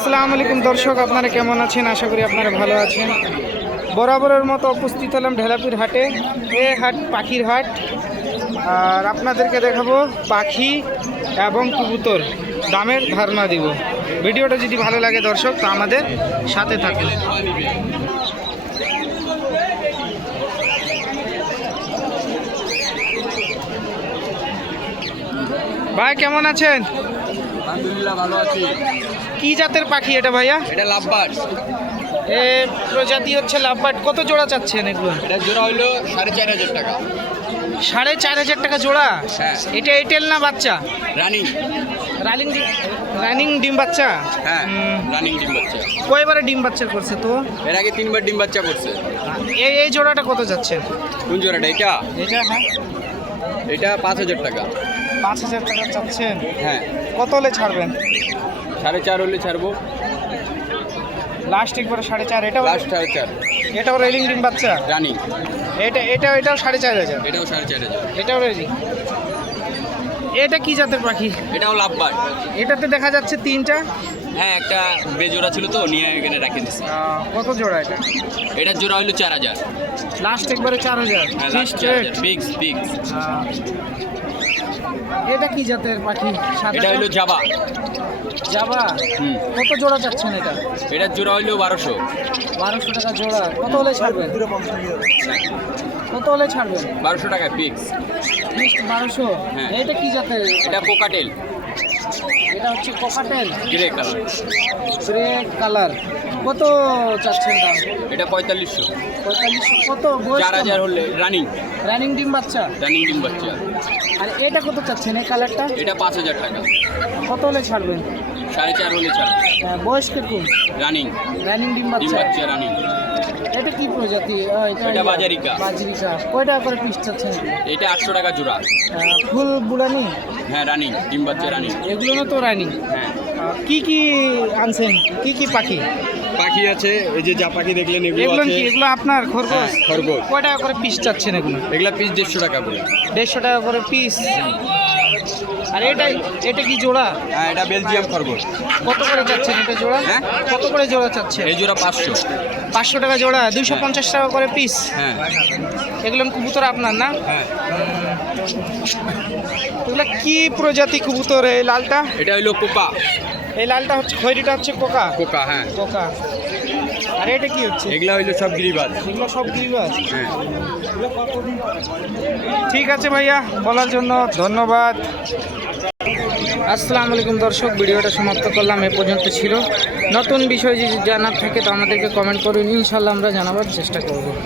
আসসালামু আলাইকুম দর্শক, আপনারা কেমন আছেন? আশা করি আপনারা ভালো আছেন। বরাবরের মতো উপস্থিত হলাম ঢেলাপির হাটে, এ হাট পাখির হাট। আর আপনাদেরকে দেখাবো পাখি এবং কবুতর, দামের ধারণা দিব। ভিডিওটা যদি ভালো লাগে দর্শক, তা আমাদের সাথে থাকুন। ভাই, কেমন আছেন? আলহামদুলিল্লাহ ভালো আছি। কি জাতের পাখি এটা ভাইয়া? এটা লাভবাট এ প্রজাতি হচ্ছে লাভবাট কত জোড়া চাচ্ছেন এগুলো? এটা জোড়া হইল সাড়ে চার হাজার টাকা। সাড়ে চার হাজার টাকা জোড়া? হ্যাঁ। এটা এটেল না বাচ্চা? রানিং। রানিং রানিং ডিম বাচ্চা? হ্যাঁ রানিং ডিম বাচ্চা। কয়বারে ডিম বাচ্চা করছে তো? এর আগে তিনবার ডিম বাচ্চা করছে। এই এই জোড়াটা কত যাচ্ছেন কোন জোড়াটা? এটা? এটা হ্যাঁ। এটা পাঁচ হাজার টাকা। পাঁচ হাজার টাকা চাচ্ছেন। হ্যাঁ। কত হলে ছাড়বেন? সাড়ে চার হলে ছাড়বো। লাস্ট একবারে সাড়ে চার এটাও লাস্ট সাড়ে চার। এটাও রেলিং ডিম বাচ্চা? রানিং এটা এটাও এটাও সাড়ে চার হাজার? এটাও সাড়ে চার হাজার। এটাও রেলিং এটা কি জাতের পাখি? এটাও লাভবাট এটাতে দেখা যাচ্ছে তিনটা। হ্যাঁ একটা বেজোড়া ছিল তো নিয়ে এখানে রাখে দিছি। কত জোড়া এটা? এটার জোড়া হইল চার হাজার। লাস্ট একবারে চার হাজার। ফিক্স ফিক্স আহ, এটা কি জাতের পাখি? এটা হইল জাবা। জাবা? কত জোড়া চাচ্ছেন এটা? এটার জোড়া হইল বারোশো। বারোশো টাকা জোড়া। কত হলে ছাড়বেন? কত হলে ছাড়বেন? বারোশো টাকা ফিক্স বারোশো? হ্যাঁ। এটা কি জাতের? এটা কোকাটেল। এটা হচ্ছে cockatiel? Grey colour grey colour কত চাচ্ছেন দাম? এটা পঁয়তাল্লিশশো। পঁয়তাল্লিশশো। কত? চার হাজার হলে রানিং রানিং ডিম বাচ্চা? রানিং ডিম বাচ্চা। আর এটা কত চাচ্ছেন এই কালারটা এটা পাঁচ হাজার টাকা। কত হলে ছাড়বেন সাড়ে চার হলে ছাড় হ্যাঁ, বয়স কীরকম? রানিং রানিং ডিম বাচ্চা। বাচ্চা রানিং এটা কি প্রজাতি? এটা বাজারিকা। বাজারিকা। কয় টাকা করে পিস চাচ্ছেন? এটা আটশো টাকা জোড়া। ফুল বুলানি? হ্যাঁ রানিং ডিম বাচ্চা রানিং এগুলো না তো রানিং হ্যাঁ। কি কি আনছেন? কি কি পাখি? পাখি আছে এই যে যা পাখি দেখলেন এগুলো কি এগুলো আপনার হ্যাঁ, খরগোশ। খরগোশ কয় টাকা করে পিস চাচ্ছেন এগুলো? এগুলা পিস দেড়শো টাকা করে। দেড়শো টাকা করে পিস আর এটা এটা কি জোড়া? হ্যাঁ এটা বেলজিয়াম খরগোশ। কত করে চাচ্ছেন এটা জোড়া? হ্যাঁ? কত করে জোড়া চাচ্ছেন? এই জোড়া পাঁচশো। পাঁচশো টাকা জোড়া দুইশো পঞ্চাশ টাকা করে পিস হ্যাঁ। এগুলো কবুতর আপনার না? হ্যাঁ। এগুলো কি প্রজাতি কবুতর এই লালটা? এটা হইল কোকা এই লালটা হচ্ছে খৈরিটা হচ্ছে কোকা? কোকা হ্যাঁ। কোকা। আর এটা কি হচ্ছে? এগুলা হইল সব গিরিবাজ। এগুলো সব গিরিবাজ? হ্যাঁ। ঠিক আছে ভাইয়া বলার জন্য ধন্যবাদ। আসসালামু আলাইকুম দর্শক ভিডিওটা সমাপ্ত করলাম এ পর্যন্ত ছিল। নতুন বিষয় যদি জানার থাকে তো আমাদেরকে কমেন্ট করুন ইনশাল্লাহ আমরা জানাবার চেষ্টা করব।